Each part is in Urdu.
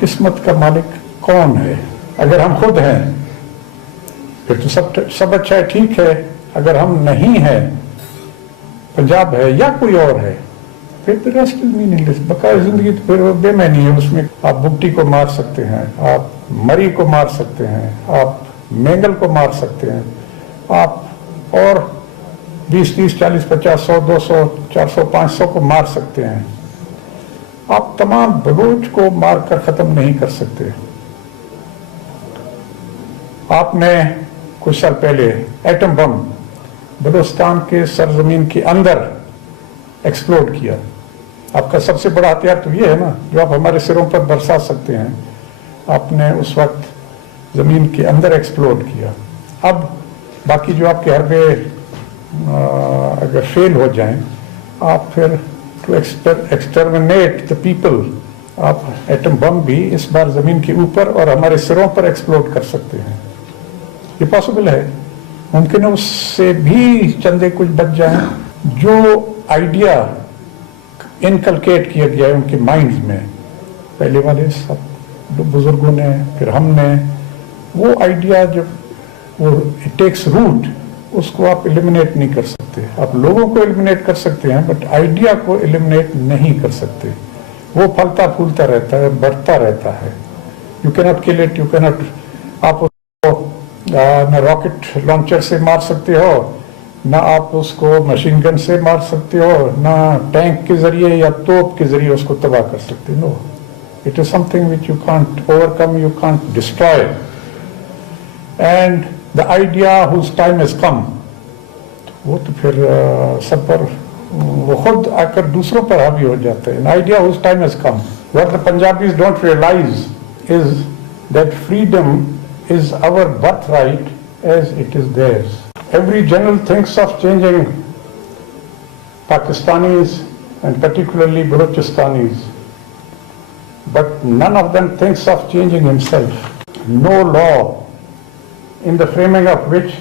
قسمت کا مالک کون ہے؟ اگر ہم خود ہیں پھر تو سب اچھا ہے، ٹھیک ہے. اگر ہم نہیں ہیں، پنجاب ہے یا کوئی اور ہے، پھر the rest is meaningless. بقائے زندگی تو پھر بے معنی ہے. اس میں آپ بگٹی کو مار سکتے ہیں، آپ مری کو مار سکتے ہیں، آپ مینگل کو مار سکتے ہیں، آپ اور 20 30 40 50 100 200 400 500 کو مار سکتے ہیں. آپ تمام بلوچ کو مار کر ختم نہیں کر سکتے. آپ نے کچھ سال پہلے ایٹم بم بلوچستان کے سرزمین کے اندر ایکسپلوڈ کیا. آپ کا سب سے بڑا ہتھیار تو یہ ہے نا جو آپ ہمارے سروں پر برسا سکتے ہیں. آپ نے اس وقت زمین کے اندر ایکسپلوڈ کیا. اب باقی جو آپ کے حربے اگر فیل ہو جائیں، آپ پھر ٹو ایکسٹرمنیٹ دا پیپل، آپ ایٹم بم بھی اس بار زمین کے اوپر اور ہمارے سروں پر ایکسپلوڈ کر سکتے ہیں. یہ پاسبل ہے. ممکن ہے اس سے بھی چندے کچھ بچ جائیں. جو آئیڈیا انکلکیٹ کیا گیا ہے ان کے مائنڈز میں، پہلے والے سب بزرگوں نے، پھر ہم نے، وہ آئیڈیا جب وہ ٹیکس روٹ، اس کو آپ ایلیمنیٹ نہیں کر سکتے. آپ لوگوں کو ایلیمنیٹ کر سکتے ہیں بٹ آئیڈیا کو ایلیمنیٹ نہیں کر سکتے. وہ پھلتا پھولتا رہتا ہے، بڑھتا رہتا ہے. یو کی ناٹ کل اٹ. یو کی ناٹ، آپ اس کو نہ راکٹ لانچر سے مار سکتے ہو، نہ آپ اس کو مشین گن سے مار سکتے ہو، نہ ٹینک کے ذریعے یا توپ کے ذریعے اس کو تباہ کر سکتے. نو، it is some thing which you can't over come, you can't destroy. And the idea whose time has come, وہ تو پھر سب پر وہ خود آ کر دوسروں پر حاوی ہو جاتا ہے. An idea whose time has come. What the Punjabis don't realize is that freedom is our birthright as it is theirs. Every general thinks of changing Pakistanis and particularly Balochistanis, but none of them thinks of changing himself. No law in the framing of which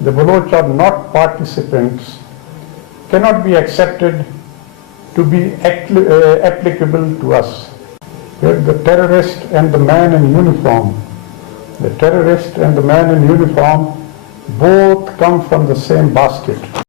the Baloch are not participants cannot be accepted to be applicable to us. Where the terrorist and the man in uniform, the terrorist and the man in uniform both come from the same basket.